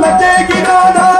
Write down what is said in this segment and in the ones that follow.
ಲತೆಗಿನಾದ ದ್ರೌಪದಿ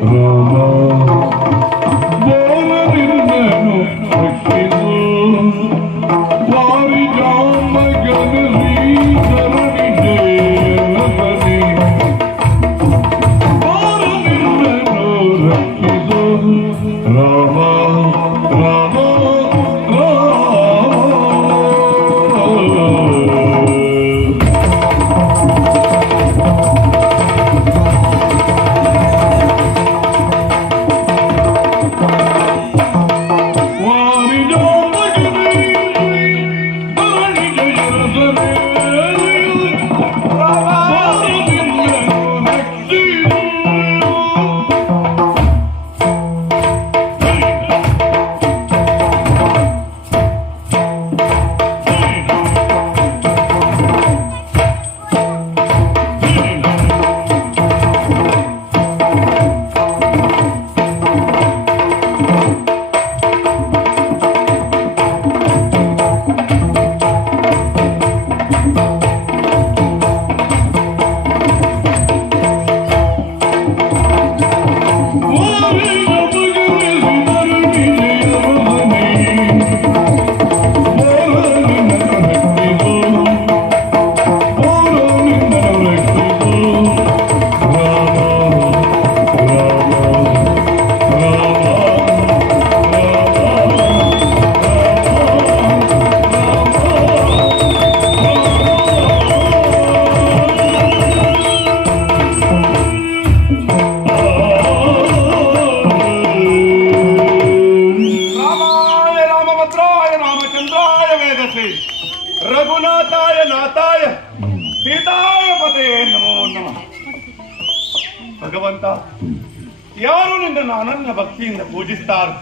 ನಿನ್ನನ್ನು ಅನನ್ಯ ಭಕ್ತಿಯಿಂದ ಪೂಜಿಸ್ತಾರೆ.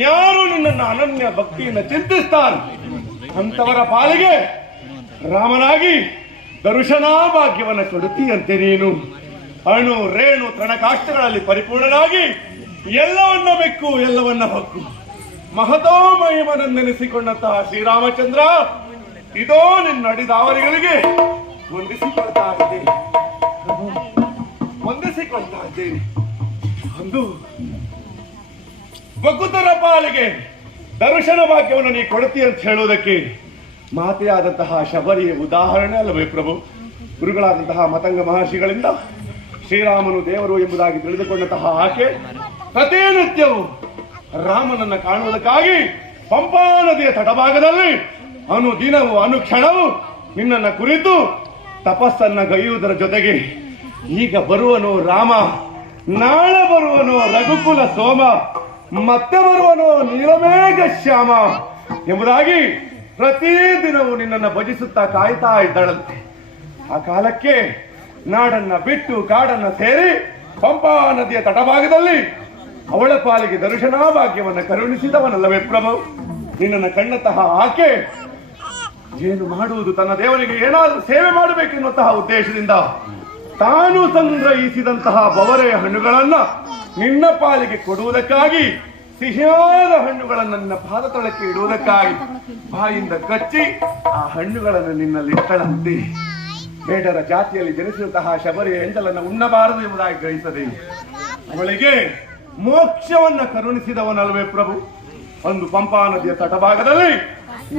ಯಾರು ನಿನ್ನನ್ನು ಅನನ್ಯ ಭಕ್ತಿಯಿಂದ ಚಿಂತಿಸ್ತಾರೆ? ಅಂತವರ ಪಾಲಿಗೆ ರಾಮನಾಗಿ ದರ್ಶನಾ ಭಾಗ್ಯವನ್ನು ಕೊಡುತ್ತೀಯಂತೆ ನೀನು. ಅಣು, ರೇಣು ತೃಣಕಾಷ್ಟಗಳಲ್ಲಿ ಪರಿಪೂರ್ಣನಾಗಿ ಎಲ್ಲವನ್ನ ಬೆಕ್ಕು, ಎಲ್ಲವನ್ನ ಹಕ್ಕು. ಮಹತೋ ಮಹಿಮನೆನೆಸಿಕೊಂಡಂತಹ ಶ್ರೀರಾಮಚಂದ್ರ ಇದೋ ನಿನ್ನ ಅಡಿದಾವರಿಗಳಿಗೆ ವಂದಿಸಿಕೊಳ್ತಾ ಇದ್ದೇನೆ. ವಂದಿಸಿಕೊಳ್ತಾ ಇದ್ದೇನೆ. ಒಂದು ಬಕುತರ ಪಾಲಿಗೆ ದರ್ಶನ ವಾಕ್ಯವನ್ನು ನೀ ಕೊಡ್ತಿ ಅಂತ ಹೇಳೋದಕ್ಕೆ ಮಾತೆ ಆದಂತಹ ಶಬರಿಯ ಉದಾಹರಣೆ ಅಲ್ಲವೇ ಪ್ರಭು? ಗುರುಗಳಾದಂತಹ ಮತಂಗ ಮಹರ್ಷಿಗಳಿಂದ ಶ್ರೀರಾಮನು ದೇವರು ಎಂಬುದಾಗಿ ತಿಳಿದುಕೊಂಡಂತಹ ಆಕೆ ಪ್ರತಿನಿತ್ಯವು ರಾಮನನ್ನ ಕಾಣುವುದಕ್ಕಾಗಿ ಪಂಪಾ ನದಿಯ ತಟಭಾಗದಲ್ಲಿ ಅನುದಿನವೂ ಅನುಕ್ಷಣವು ನಿನ್ನನ್ನ ಕುರಿತು ತಪಸ್ಸನ್ನ ಗೈಯುವುದರ ಜೊತೆಗೆ ಈಗ ಬರುವನು ರಾಮ. ನಾಳೆ ಬರುವನು ರಘುಕುಲ ಸೋಮ, ಮತ್ತೆ ಬರುವನು ನೀಲಮೇಘ ಶ್ಯಾಮ ಎಂಬುದಾಗಿ ಪ್ರತಿದಿನವೂ ನಿನ್ನನ್ನು ಭಜಿಸುತ್ತಾ ಕಾಯ್ತಾ ಇದ್ದಾಳಂತೆ. ಆ ಕಾಲಕ್ಕೆ ನಾಡನ್ನ ಬಿಟ್ಟು ಕಾಡನ್ನ ಸೇರಿ ಪಂಪಾ ನದಿಯ ತಟಭಾಗದಲ್ಲಿ ಅವಳ ಪಾಲಿಗೆ ದರ್ಶನ ಭಾಗ್ಯವನ್ನು ಕರುಣಿಸಿದವನಲ್ಲವೇ ಪ್ರಭು? ನಿನ್ನನ್ನು ಕಣ್ಣತಹ ಆಕೆ ಏನು ಮಾಡುವುದು ತನ್ನ ದೇವರಿಗೆ ಏನಾದರೂ ಸೇವೆ ಮಾಡಬೇಕೆನ್ನುವಂತಹ ಉದ್ದೇಶದಿಂದ ತಾನು ಸಂಗ್ರಹಿಸಿದಂತಹ ಬವರೆಯ ಹಣ್ಣುಗಳನ್ನ ನಿನ್ನ ಪಾಲಿಗೆ ಕೊಡುವುದಕ್ಕಾಗಿ, ಸಿಹಿಯಾದ ಹಣ್ಣುಗಳನ್ನು ನನ್ನ ಪಾದತಳಕ್ಕೆ ಇಡುವುದಕ್ಕಾಗಿ ಬಾಯಿಂದ ಕಚ್ಚಿ ಆ ಹಣ್ಣುಗಳನ್ನು ನಿನ್ನಲ್ಲಿ ಇಟ್ಟಳಂತೆ. ಬೇಡರ ಜಾತಿಯಲ್ಲಿ ಜನಿಸಿದಂತಹ ಶಬರಿಯ ಹೆಂಡಲನ್ನು ಉಣ್ಣಬಾರದು ಎಂಬುದಾಗಿ ಗ್ರಹಿಸದೆ. ಅವಳಿಗೆ ಮೋಕ್ಷವನ್ನ ಕರುಣಿಸಿದವನಲ್ವೇ ಪ್ರಭು? ಒಂದು ಪಂಪಾ ನದಿಯ ತಟಭಾಗದಲ್ಲಿ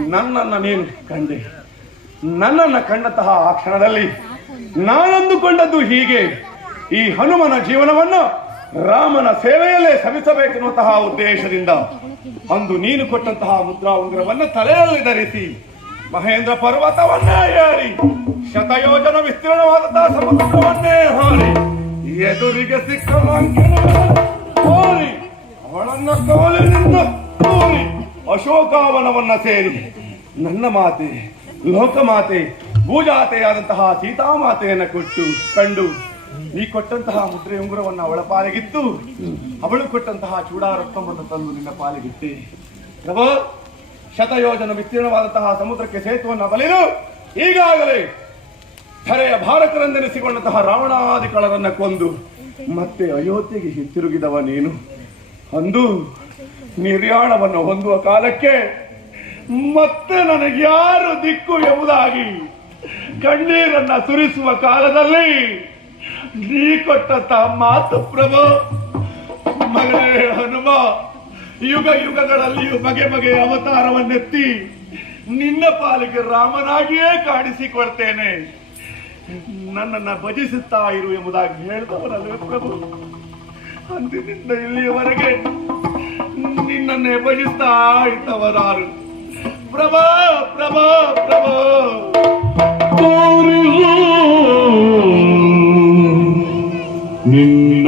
ನನ್ನನ್ನ ನೀನು ಕಂಡೆ. ನನ್ನನ್ನ ಕಂಡಂತಹ ಆ ಕ್ಷಣದಲ್ಲಿ ನಾನಂದುಕೊಂಡದ್ದು ಹೀಗೆ. ಈ ಹನುಮನ ಜೀವನವನ್ನು ರಾಮನ ಸೇವೆಯಲ್ಲೇ ಸವಿಸಬೇಕೆನ್ನುವಂತಹ ಉದ್ದೇಶದಿಂದ ಅಂದು ನೀನು ಕೊಟ್ಟಂತಹ ಮುದ್ರಾ ಉಂಗುರವನ್ನು ತಲೆಯಲ್ಲಿ ಧರಿಸಿ, ಮಹೇಂದ್ರ ಪರ್ವತವನ್ನೇ ಏರಿ, ಶತಯೋಜನ ವಿಸ್ತೀರ್ಣವಾದಂತಹ ಸಮುದ್ರವನ್ನೇ ಹಾರಿ, ಎದುರಿಗೆ ಸಿಕ್ಕ ಅವಳನ್ನ ಕಾಲಿನಿಂದ ತೂರಿ ಅಶೋಕಾವನವನ್ನ ಸೇರಿ, ನನ್ನ ಮಾತೆ, ಲೋಕಮಾತೆ ಭೂಜಾತೆಯಾದಂತಹ ಸೀತಾಮಾತೆಯನ್ನ ಕೊಟ್ಟು ಕಂಡು, ನೀ ಕೊಟ್ಟಂತಹ ಮುದ್ರೆ ಉಂಗುರವನ್ನು ಅವಳ ಪಾಲಿಗಿತ್ತು. ಅವಳು ಕೊಟ್ಟಂತಹ ಚೂಡಾರತ್ವವನ್ನು ತಂದು ನಿನ್ನ ಪಾಲಿಗಿಟ್ಟೆ. ಪ್ರಭೋ, ಶತಯೋಜನ ವಿಸ್ತೀರ್ಣವಾದಂತಹ ಸಮುದ್ರಕ್ಕೆ ಸೇತುವನ್ನು ಬಲಿದು ಈಗಾಗಲೇ ಧರೆಯ ರಾವಣಾದಿ ಕಳರನ್ನ ಕೊಂದು ಮತ್ತೆ ಅಯೋಧ್ಯೆಗೆ ಹಿಂತಿರುಗಿದವ ನೀನು. ಅಂದು ನಿರ್ಯಾಣವನ್ನು ಹೊಂದುವ ಕಾಲಕ್ಕೆ ಮತ್ತೆ ನನಗೆ ಯಾರು ದಿಕ್ಕು ಎಂಬುದಾಗಿ ಕಣ್ಣೀರನ್ನ ಸುರಿಸುವ ಕಾಲದಲ್ಲಿ ನೀ ಕೊಟ್ಟಂತಹ ಮಾತು ಪ್ರಭು. ಮಗನೇ ಹನುಮ, ಯುಗ ಯುಗಗಳಲ್ಲಿಯೂ ಬಗೆ ಬಗೆಯ ಅವತಾರವನ್ನೆತ್ತಿ ನಿನ್ನ ಪಾಲಿಗೆ ರಾಮನಾಗಿಯೇ ಕಾಣಿಸಿಕೊಡ್ತೇನೆ ನನ್ನನ್ನ ಭಜಿಸುತ್ತಾ ಇರು ಎಂಬುದಾಗಿ ಹೇಳಿದವರಲ್ಲೇ ಪ್ರಭು. ಅಂದಿನಿಂದ ಇಲ್ಲಿಯವರೆಗೆ ನಿನ್ನನ್ನೇ ಭಜಿಸ್ತಾ ಇದ್ದವರಾರು ಪ್ರಭಾ ಪ್ರಭಾ ಪ್ರಭಾ. ತೋರಿಸು ನಿನ್ನ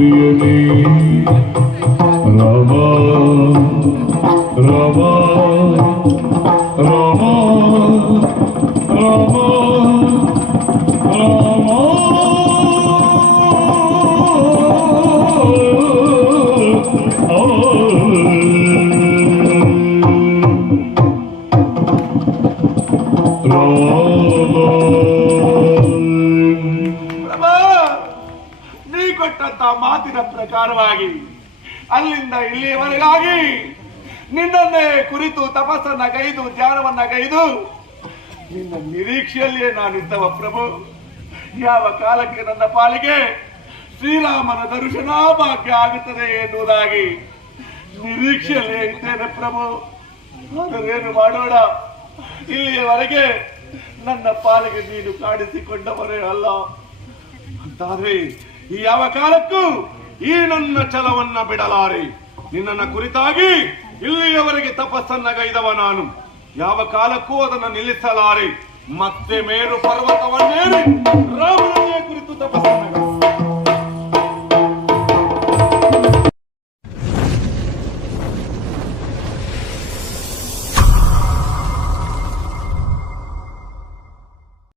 priyani Rama Rama Rama Rama Rama ಕೊಟ್ಟಂತ ಮಾತಿನ ಪ್ರಕಾರವಾಗಿ ಅಲ್ಲಿಂದ ಇಲ್ಲಿಯವರೆಗಾಗಿ ನಿನ್ನನ್ನೇ ಕುರಿತು ತಪಸ್ಸನ್ನ ಗೈದು, ಧ್ಯಾನವನ್ನ ಗೈದು, ನಿನ್ನ ನಿರೀಕ್ಷೆಯಲ್ಲಿಯೇ ನಾನಿದ್ದವ ಪ್ರಭು. ಯಾವ ಕಾಲಕ್ಕೆ ನನ್ನ ಪಾಲಿಗೆ ಶ್ರೀರಾಮನ ದರ್ಶನ ಭಾಗ್ಯ ಆಗುತ್ತದೆ ಎನ್ನುವುದಾಗಿ ನಿರೀಕ್ಷೆಯಲ್ಲೇ ಇದ್ದೇನೆ ಪ್ರಭು. ಏನು ಮಾಡೋಣ? ಇಲ್ಲಿಯವರೆಗೆ ನನ್ನ ಪಾಲಿಗೆ ನೀನು ಕಾಣಿಸಿಕೊಂಡವರೇ ಅಲ್ಲ. ಅಂತಾದ್ರೆ ಈ ಯಾವ ಕಾಲಕ್ಕೂ ಈ ನನ್ನ ಛಲವನ್ನ ಬಿಡಲಾರೆ. ನಿನ್ನನ್ನ ಕುರಿತಾಗಿ ಇಲ್ಲಿಯವರೆಗೆ ತಪಸ್ಸನ್ನಗೈದವ ನಾನು. ಯಾವ ಕಾಲಕ್ಕೂ ಅದನ್ನು ನಿಲ್ಲಿಸಲಾರೆ. ಮತ್ತೆ ಮೇರು ಪರ್ವತವನ್ನೇರಿ ರಾಮನಿಗೆ ಕುರಿತು ತಪಸ್ಸನ್ನ